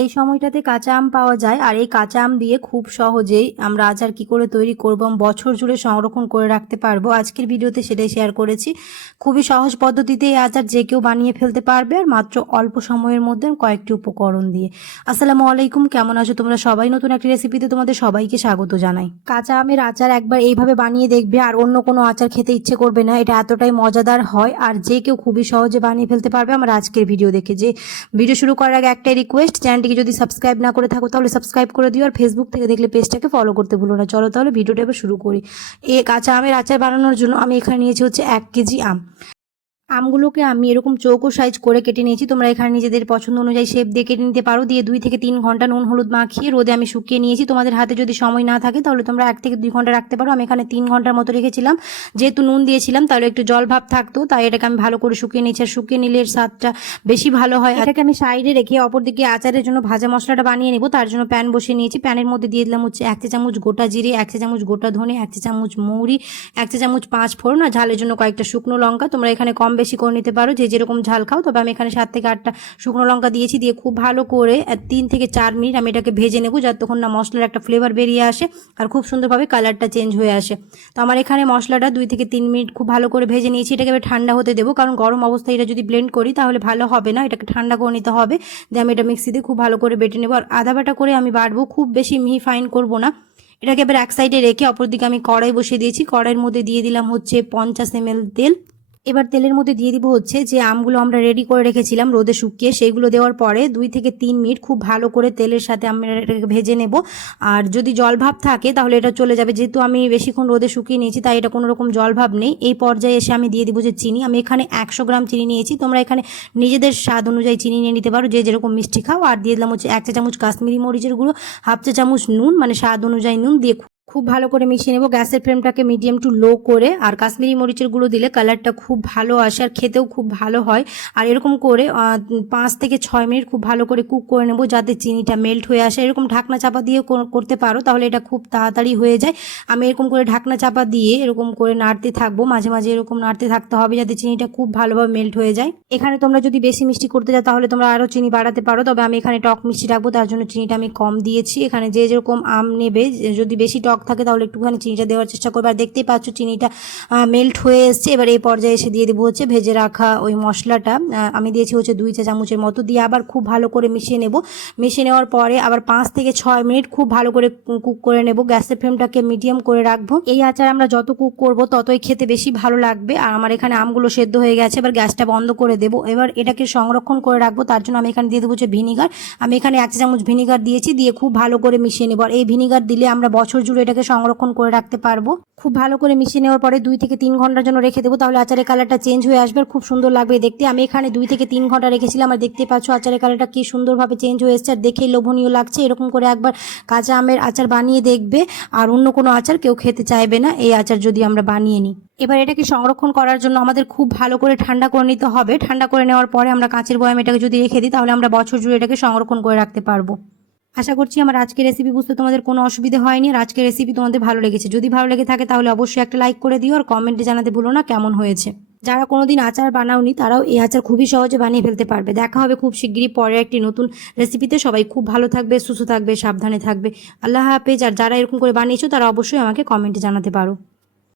এই সময়টাতে কাঁচা আম পাওয়া যায়, আর এই কাঁচা আম দিয়ে খুব সহজেই আমরা আচার কি করে তৈরি করব বছর জুড়ে সংরক্ষণ করে রাখতে পারব। আজকের ভিডিওতে সেটাই শেয়ার করেছি। খুবই সহজ পদ্ধতিতে এই আচার যে কেউ বানিয়ে ফেলতে পারবে, আর মাত্র অল্প সময়ের মধ্যে কয়েকটি উপকরণ দিয়ে। আসসালামু আলাইকুম, কেমন আছো তোমরা সবাই? নতুন একটি রেসিপিতে তোমাদের সবাইকে স্বাগত জানাই। কাঁচা আমের আচার একবার এইভাবে বানিয়ে দেখবে, আর অন্য কোনো আচার খেতে ইচ্ছে করবে না। এটা এতটাই মজাদার হয়, আর যে কেউ খুবই সহজে বানিয়ে ফেলতে পারবে। আমার আজকের ভিডিও দেখে যে ভিডিও শুরু করার আগে একটাই রিকোয়েস্ট চ্যানেলটিকে যদি সাবস্ক্রাইব না করে থাকো, তাহলে সাবস্ক্রাইব করে দিও আর ফেসবুক থেকে দেখলে পেজটাকে ফলো করতে ভুলো না। চলো তাহলে ভিডিওটা এবার শুরু করি। এ কাঁচা আমের আচার বানানোর জন্য আমি এখানে নিয়েছি হচ্ছে এক কেজি আম। আমগুলোকে আমি এরকম চৌকো সাইজ করে কেটে নিয়েছি। তোমরা এখানে নিজেদের পছন্দ অনুযায়ী শেপ দিয়ে কেটে নিতে পারো। দিয়ে দুই থেকে তিন ঘণ্টা নুন হলুদ মাখিয়ে রোদে আমি শুকিয়ে নিয়েছি। তোমাদের হাতে যদি সময় না থাকে তাহলে তোমরা এক থেকে দুই ঘণ্টা রাখতে পারো। আমি এখানে তিন ঘণ্টার মতো রেখেছিলাম। যেহেতু নুন দিয়েছিলাম তাহলে একটু জল ভাব থাকতো, তাই এটাকে আমি ভালো করে শুকিয়ে নিয়েছি। আর শুকিয়ে নিলে এর স্বাদটা বেশি ভালো হয়। এটাকে আমি সাইডে রেখে অপরদিকে আচারের জন্য ভাজা মশলাটা বানিয়ে নেব। তার জন্য প্যান বসিয়ে নিয়েছি। প্যানের মধ্যে দিয়ে দিলাম হচ্ছে এক চা চামচ গোটা জিরে, এক চা চামচ গোটা ধনে, এক চা চামচ মৌরি, এক চা চামচ পাঁচ ফোড়ন আর ঝালের জন্য কয়েকটা শুকনো লঙ্কা। তোমরা এখানে কম বেশি করে নিতে পারো। যে যেরকম ঝাল খাও, তবে আমি এখানে সাত থেকে আটটা শুকনো লঙ্কা দিয়েছি, দিয়ে খুব ভালো করে তিন থেকে চার মিনিট আমি এটাকে ভেজে নেব, যতক্ষণ না মশলার একটা ফ্লেভার বেরিয়ে আসে আর খুব সুন্দরভাবে কালারটা চেঞ্জ হয়ে আসে। তো আমার এখানে মশলাটা দুই থেকে তিন মিনিট খুব ভালো করে ভেজে নিয়েছি, এটাকে ঠান্ডা হতে দেবো, কারণ গরম অবস্থায় এটা যদি ব্লেন্ড করি তাহলে ভালো হবে না, এটাকে ঠান্ডা করে নিতে হবে। দিয়ে আমি এটা মিক্সিতে খুব ভালো করে বেটে নেব। আর আদা বাটা করে আমি বাটবো, খুব বেশি মিহি ফাইন করব না। এটাকে এবার এক সাইডে রেখে অপরদিকে আমি কড়াই বসিয়ে দিয়েছি, কড়াইয়ের মধ্যে দিয়ে দিলাম হচ্ছে পঞ্চাশ এম তেল। এবার তেলের মধ্যে দিয়ে দিব হচ্ছে যে আমগুলো আমরা রেডি করে রেখেছিলাম রোদে শুকিয়ে, সেইগুলো দেওয়ার পরে দুই থেকে তিন মিনিট খুব ভালো করে তেলের সাথে আমরা ভেজে নেব। আর যদি জলভাব থাকে তাহলে এটা চলে যাবে। যেহেতু আমি বেশিক্ষণ রোদে শুকিয়ে নিয়েছি, তাই এটা কোনো রকম জলভাব নেই। এই পর্যায়ে এসে আমি দিয়ে দিব যে চিনি। আমি এখানে একশো গ্রাম চিনি নিয়েছি। তোমরা এখানে নিজেদের স্বাদ অনুযায়ী চিনি নিয়ে নিতে পারো। যে যেরকম মিষ্টি খাও। আর দিয়ে দিলাম হচ্ছে এক চা চামচ কাশ্মীরি মরিচের গুঁড়ো, হাফ চা চামচ নুন মানে স্বাদ অনুযায়ী নুন দিয়ে খুব ভালো করে মিশিয়ে নেব। গ্যাসের ফ্লেমটাকে মিডিয়াম টু লো করে, আর কাশ্মীরি মরিচের গুঁড়ো দিলে কালারটা খুব ভালো আসে আর খেতেও খুব ভালো হয়। আর এরকম করে পাঁচ থেকে ছয় মিনিট খুব ভালো করে কুক করে নেব যাতে চিনিটা মেল্ট হয়ে আসে। এরকম ঢাকনা চাপা দিয়ে কর- করতে পারো, তাহলে এটা খুব তাড়াতাড়ি হয়ে যায়। আমি এরকম করে ঢাকনা চাপা দিয়ে এরকম করে নাড়তে থাকব। মাঝে মাঝে এরকম নাড়তে থাকতে হবে যাতে চিনিটা খুব ভালোভাবে মেল্ট হয়ে যায়। এখানে তোমরা যদি বেশি মিষ্টি করতে যাও তাহলে তোমরা আরও চিনি বাড়াতে পারো। তবে আমি এখানে টক মিষ্টি রাখব, তার জন্য চিনিটা আমি কম দিয়েছি। এখানে যে যেরকম আম নেবে যদি বেশি টক থাকে, তাহলে একটুখানি চিনিটা দেওয়ার চেষ্টা করবে। আর দেখতেই পাচ্ছ চিনিটা মেল্ট হয়ে এসছে। এবার এই পর্যায়ে এসে দিয়ে দেবো হচ্ছে ভেজে রাখা ওই মশলাটা। আমি দিয়েছি হচ্ছে দুই চা চামচের মতো। দিয়ে আবার খুব ভালো করে মিশিয়ে নেব। মিশিয়ে নেওয়ার পরে আবার পাঁচ থেকে ছয় মিনিট খুব ভালো করে কুক করে নেব। গ্যাসের ফ্লেমটাকে মিডিয়াম করে রাখব। এই আচার আমরা যত কুক করব, ততই খেতে বেশি ভালো লাগবে। আর আমার এখানে আমগুলো সেদ্ধ হয়ে গেছে। এবার গ্যাসটা বন্ধ করে দেবো। এবার এটাকে সংরক্ষণ করে রাখব। তার জন্য আমি এখানে দিয়ে দেবো হচ্ছে ভিনিগার। আমি এখানে এক চামচ ভিনিগার দিয়েছি। দিয়ে খুব ভালো করে মিশিয়ে নেব। আর এই ভিনিগার দিলে আমরা বছর জুড়ে এটাকে সংরক্ষণ করে রাখতে পারব। খুব ভালো করে মিশিয়ে নেওয়ার পরে দুই থেকে তিন ঘণ্টার জন্য রেখে দেবো। তাহলে আচারের কালারটা চেঞ্জ হয়ে আসবে। খুব সুন্দর লাগবে দেখতে। আমি এখানে দুই থেকে তিন ঘণ্টা রেখেছিলাম আর দেখতে পাচ্ছ আচারের কালারটা কি সুন্দরভাবে চেঞ্জ হয়ে এসছে। আর দেখেই লোভনীয় লাগছে। এরকম করে একবার কাঁচা আমের আচার বানিয়ে দেখবে। আর অন্য কোনো আচার কেউ খেতে চাইবে না। এই আচার যদি আমরা বানিয়ে নিই। এবার এটাকে সংরক্ষণ করার জন্য আমাদের খুব ভালো করে ঠান্ডা করে নিতে হবে। ঠান্ডা করে নেওয়ার পরে আমরা কাঁচের বয়াম এটাকে যদি রেখে দিই, তাহলে আমরা বছর জুড়ে এটাকে সংরক্ষণ করে রাখতে পারব। আশা করছি আমার আজকের রেসিপি বুঝতে তোমাদের কোনো অসুবিধে হয়নি আর আজকের রেসিপি তোমাদের ভালো লেগেছে। যদি ভালো লেগে থাকে তাহলে অবশ্যই একটা লাইক করে দিও আর কমেন্টে জানাতে ভুলো না কেমন হয়েছে। যারা কোনোদিন আচার বানাওনি তারাও এই আচার খুবই সহজে বানিয়ে ফেলতে পারবে। দেখা হবে খুব শিগগিরই পরে একটি নতুন রেসিপিতে সবাই খুব ভালো থাকবে, সুস্থ থাকবে, সাবধানে থাকবে। আল্লাহ হাফেজ। আর যারা এরকম করে বানিয়েছো তারা অবশ্যই আমাকে কমেন্টে জানাতে পারো।